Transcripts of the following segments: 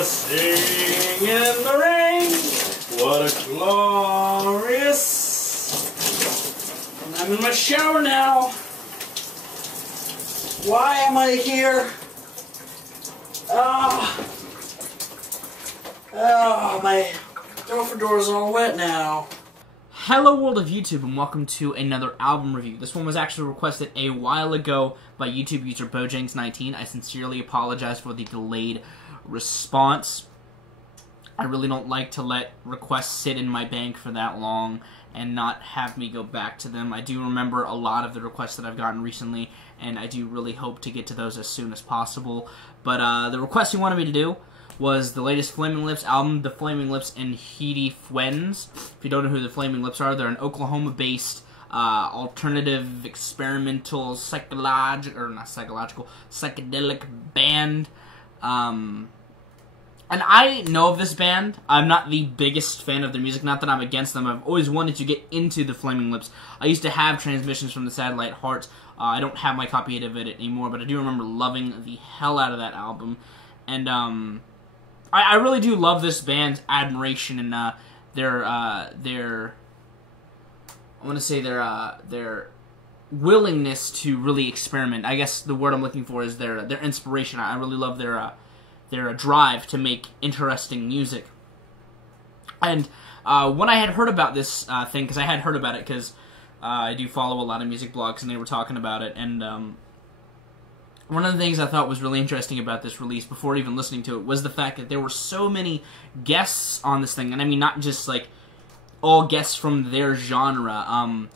Just sing in the rain. What a glorious. And I'm in my shower now. Why am I here? My door is all wet now. Hello world of YouTube and welcome to another album review. This one was actually requested a while ago by YouTube user Bojangs19. I sincerely apologize for the delayed response. I really don't like to let requests sit in my bank for that long and not have me go back to them. I do remember a lot of the requests that I've gotten recently, and I do really hope to get to those as soon as possible. But the request you wanted me to do was the latest Flaming Lips album, The Flaming Lips and Heady Fwends. If you don't know who the Flaming Lips are, they're an Oklahoma-based alternative, experimental, psychedelic band. And I know of this band. I'm not the biggest fan of their music, not that I'm against them. I've always wanted to get into the Flaming Lips. I used to have Transmissions from the Satellite Hearts. I don't have my copy of it anymore, but I do remember loving the hell out of that album. And I really do love this band's admiration and their willingness to really experiment. I guess the word I'm looking for is their inspiration. I really love their drive to make interesting music. And when I had heard about this thing, because I had heard about it because I do follow a lot of music blogs and they were talking about it, and one of the things I thought was really interesting about this release, before even listening to it, was the fact that there were so many guests on this thing. And I mean, not just, like, all guests from their genre.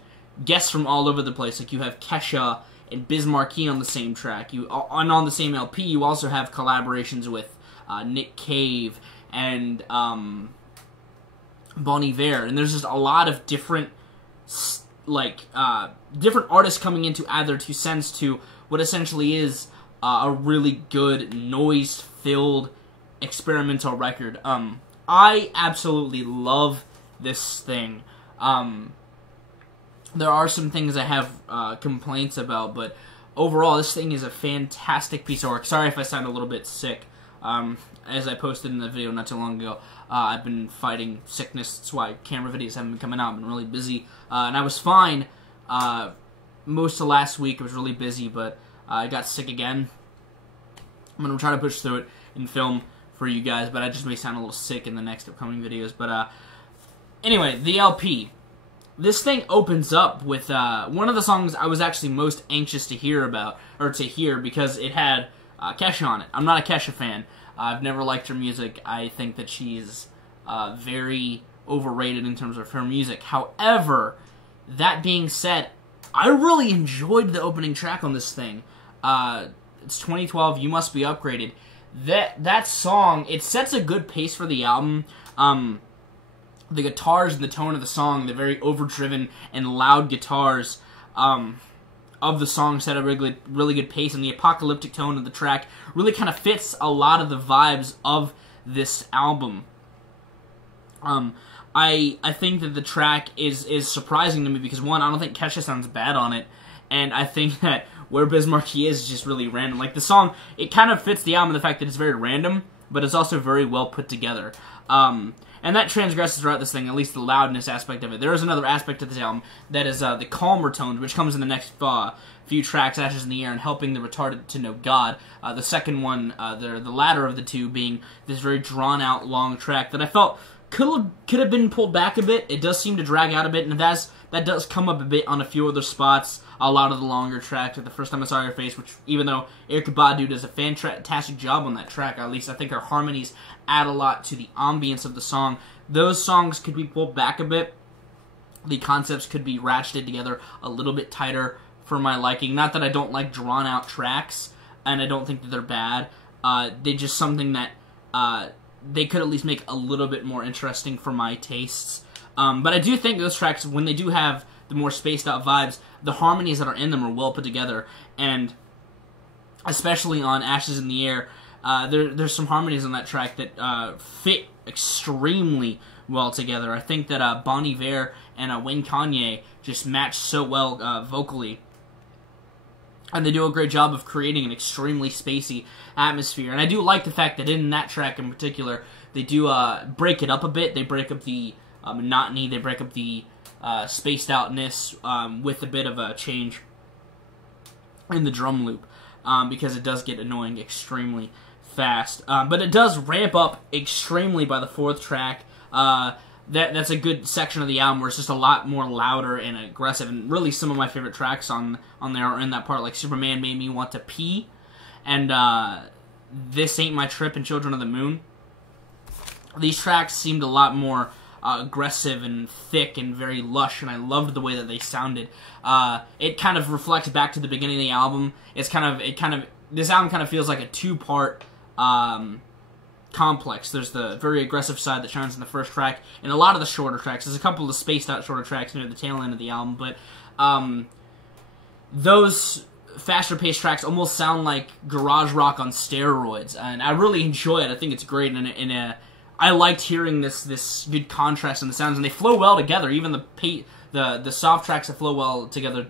Guests from all over the place. Like, you have Kesha and Biz Markie on the same track. And on the same LP, you also have collaborations with Nick Cave and Bon Iver. And there's just a lot of different, different artists coming in to add their 2 cents to what essentially is a really good, noise-filled, experimental record. I absolutely love this thing. There are some things I have complaints about, but overall, this thing is a fantastic piece of work. Sorry if I sound a little bit sick. As I posted in the video not too long ago, I've been fighting sickness. That's why camera videos haven't been coming out. I've been really busy. And I was fine most of last week. I was really busy, but I got sick again. I'm going to try to push through it and film for you guys, but I just may sound a little sick in the next upcoming videos. But anyway, the LP. This thing opens up with one of the songs I was actually most anxious to hear about, or to hear, because it had Kesha on it. I'm not a Kesha fan. I've never liked her music. I think that she's very overrated in terms of her music. However, that being said, I really enjoyed the opening track on this thing. It's 2012, You Must Be Upgraded. That song, it sets a good pace for the album. The guitars and the tone of the song, the very overdriven and loud guitars of the song set a really good pace, and the apocalyptic tone of the track really kind of fits a lot of the vibes of this album. I think that the track is surprising to me because, one, I don't think Kesha sounds bad on it, and I think that where Biz Markie is just really random. Like, the song, it kind of fits the album in the fact that it's very random, but it's also very well put together. And that transgresses throughout this thing, at least the loudness aspect of it. There is another aspect of this album that is the calmer tones, which comes in the next few tracks, Ashes in the Air, and Helping the Retarded to Know God. The second one, the latter of the two, being this very drawn-out, long track that I felt could have been pulled back a bit. It does seem to drag out a bit, and that does come up a bit on a few other spots. A lot of the longer tracks, like The First Time I Saw Your Face, which, even though Erykah Badu does a fantastic job on that track, at least I think her harmonies add a lot to the ambience of the song. Those songs could be pulled back a bit. The concepts could be ratcheted together a little bit tighter for my liking. Not that I don't like drawn-out tracks, and I don't think that they're bad. They're just something that they could at least make a little bit more interesting for my tastes. But I do think those tracks, when they do have the more spaced-out vibes, the harmonies that are in them are well put together, and especially on Ashes in the Air, there's some harmonies on that track that fit extremely well together. I think that Bon Iver and Wayne Kanye just match so well vocally. And they do a great job of creating an extremely spacey atmosphere. And I do like the fact that in that track in particular, they do break it up a bit. They break up the monotony. They break up the spaced outness with a bit of a change in the drum loop because it does get annoying extremely fast. But it does ramp up extremely by the fourth track. That's a good section of the album where it's just a lot more louder and aggressive, and really some of my favorite tracks on there are in that part, like Superman Made Me Want to Pee, and This Ain't My Trip and Children of the Moon. These tracks seemed a lot more aggressive and thick and very lush, and I loved the way that they sounded. It kind of reflects back to the beginning of the album. This album kind of feels like a two-part complex. There's the very aggressive side that shines in the first track, and a lot of the shorter tracks. There's a couple of spaced out shorter tracks near the tail end of the album, but those faster paced tracks almost sound like garage rock on steroids, and I really enjoy it. I think it's great, and I liked hearing this good contrast in the sounds, and they flow well together. Even the soft tracks that flow well together,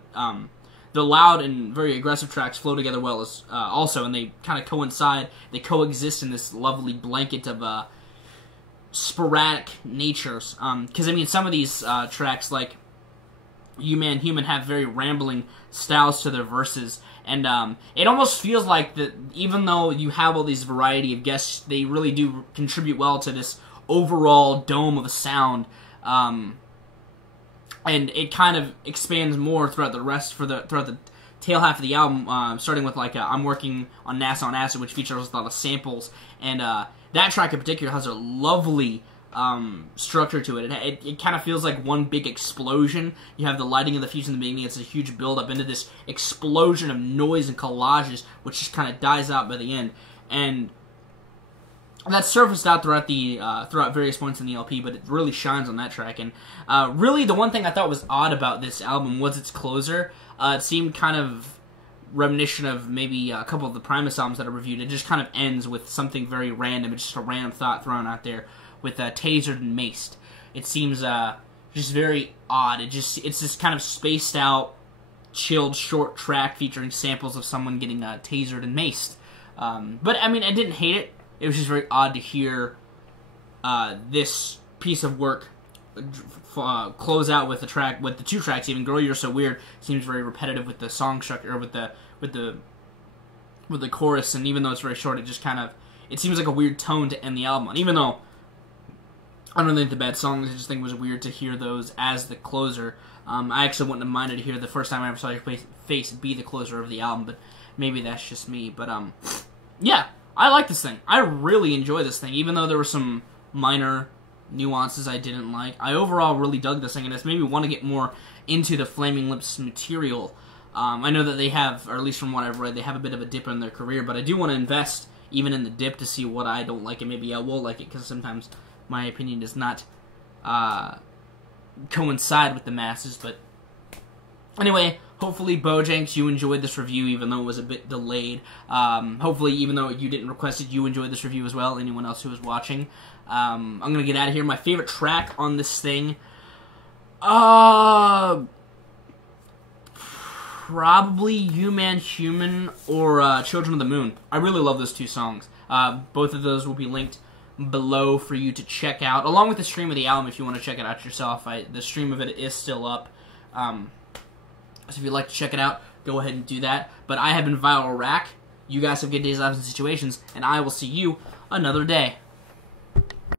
the loud and very aggressive tracks flow together well as also, and they kind of coincide. They coexist in this lovely blanket of sporadic natures. Because I mean, some of these tracks, like You Man Human, have very rambling styles to their verses, and it almost feels like that even though you have all these variety of guests, they really do contribute well to this overall dome of a sound. And it kind of expands more throughout the tail half of the album, starting with like I'm Working on NASA on Acid, which features a lot of samples, and that track in particular has a lovely structure to it. It kind of feels like one big explosion. You have the lighting of the fuse in the beginning. It's a huge build up into this explosion of noise and collages, which just kind of dies out by the end, and that's surfaced out throughout various points in the LP, but it really shines on that track. And really, the one thing I thought was odd about this album was its closer. It seemed kind of reminiscent of maybe a couple of the Primus albums that I reviewed. It just kind of ends with something very random. It's just a random thought thrown out there with tasered and maced. It seems just very odd. It's this kind of spaced out, chilled short track featuring samples of someone getting tasered and maced. But I mean, I didn't hate it. It was just very odd to hear this piece of work close out with the two tracks. Even "Girl You're So Weird" seems very repetitive with the song structure, or with the chorus. And even though it's very short, it seems like a weird tone to end the album on. Even though I don't think the bad songs, I just think it was weird to hear those as the closer. I actually wouldn't have minded to hear the first time I ever saw your face be the closer of the album, but maybe that's just me. But yeah. I like this thing. I really enjoy this thing, even though there were some minor nuances I didn't like. I overall really dug this thing, and it's made me want to get more into the Flaming Lips material. I know that they have, or at least from what I've read, they have a bit of a dip in their career, but I do want to invest even in the dip to see what I don't like, and maybe I will like it, because sometimes my opinion does not coincide with the masses. But anyway, hopefully, Bojanks, you enjoyed this review, even though it was a bit delayed. Hopefully, even though you didn't request it, you enjoyed this review as well, anyone else who was watching. I'm going to get out of here. My favorite track on this thing, probably You Man Human or Children of the Moon. I really love those two songs. Both of those will be linked below for you to check out, along with the stream of the album if you want to check it out yourself. The stream of it is still up. So if you'd like to check it out, go ahead and do that. But I have been Viralrak. You guys have good days, lives, and situations, and I will see you another day.